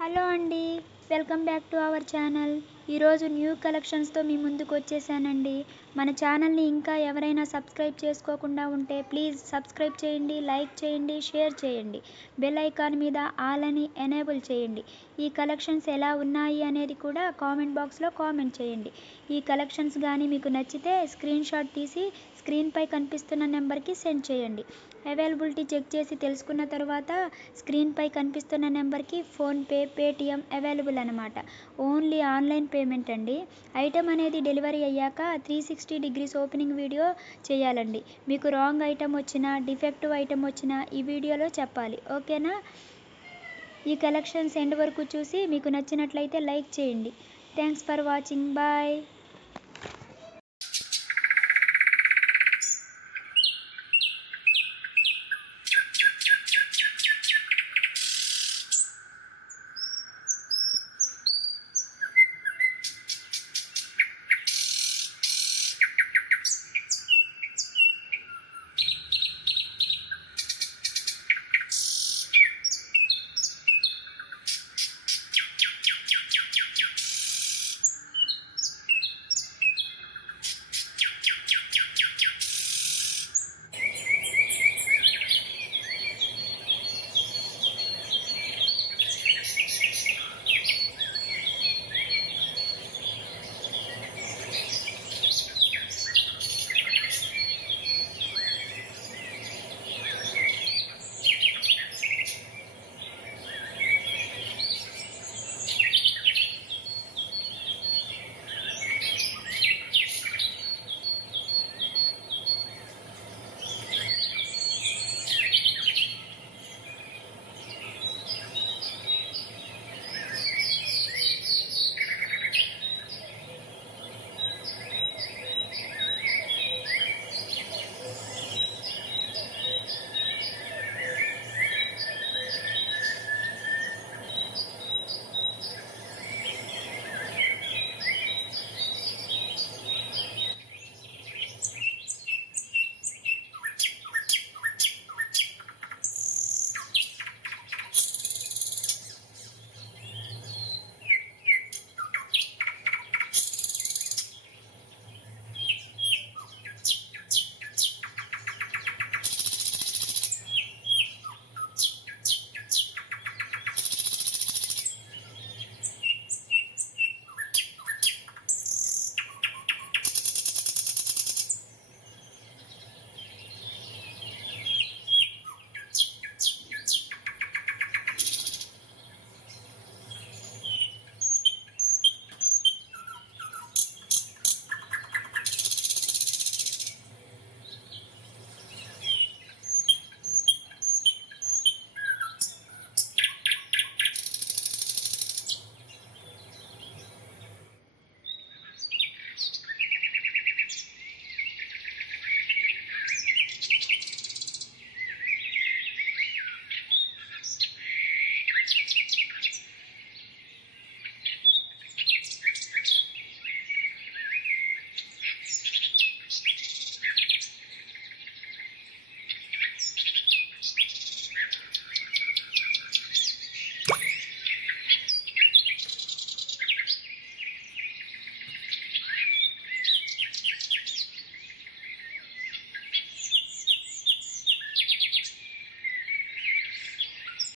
Hello అండి, welcome back to our channel. ఈరోజు new కలెక్షన్స్తో మీ ముందుకు వచ్చేసానండి. మన ఛానల్ని ఇంకా ఎవరైనా సబ్స్క్రైబ్ చేసుకోకుండా ఉంటే ప్లీజ్ సబ్స్క్రైబ్ చేయండి, లైక్ చేయండి, షేర్ చేయండి. బెల్ ఐకాన్ మీద ఆల్ అని ఎనేబుల్ చేయండి. ఈ కలెక్షన్స్ ఎలా ఉన్నాయి అనేది కూడా కామెంట్ బాక్స్లో కామెంట్ చేయండి. ఈ కలెక్షన్స్ కానీ మీకు నచ్చితే స్క్రీన్ షాట్ తీసి స్క్రీన్పై కనిపిస్తున్న నెంబర్కి సెండ్ చేయండి. అవైలబిలిటీ చెక్ చేసి తెలుసుకున్న తర్వాత స్క్రీన్పై కనిపిస్తున్న నెంబర్కి ఫోన్పే, పేటిఎం అవైలబుల్ అనమాట. ఓన్లీ ఆన్లైన్ పేమెంట్ అండి. ఐటమ్ అనేది డెలివరీ అయ్యాక 360 డిగ్రీస్ ఓపెనింగ్ వీడియో చేయాలండి. మీకు రాంగ్ ఐటమ్ వచ్చినా, డిఫెక్టివ్ ఐటమ్ వచ్చినా ఈ వీడియోలో చెప్పాలి, ఓకేనా? ఈ కలెక్షన్స్ ఎండ్ వరకు చూసి మీకు నచ్చినట్లయితే లైక్ చేయండి. Thanks for watching. బాయ్.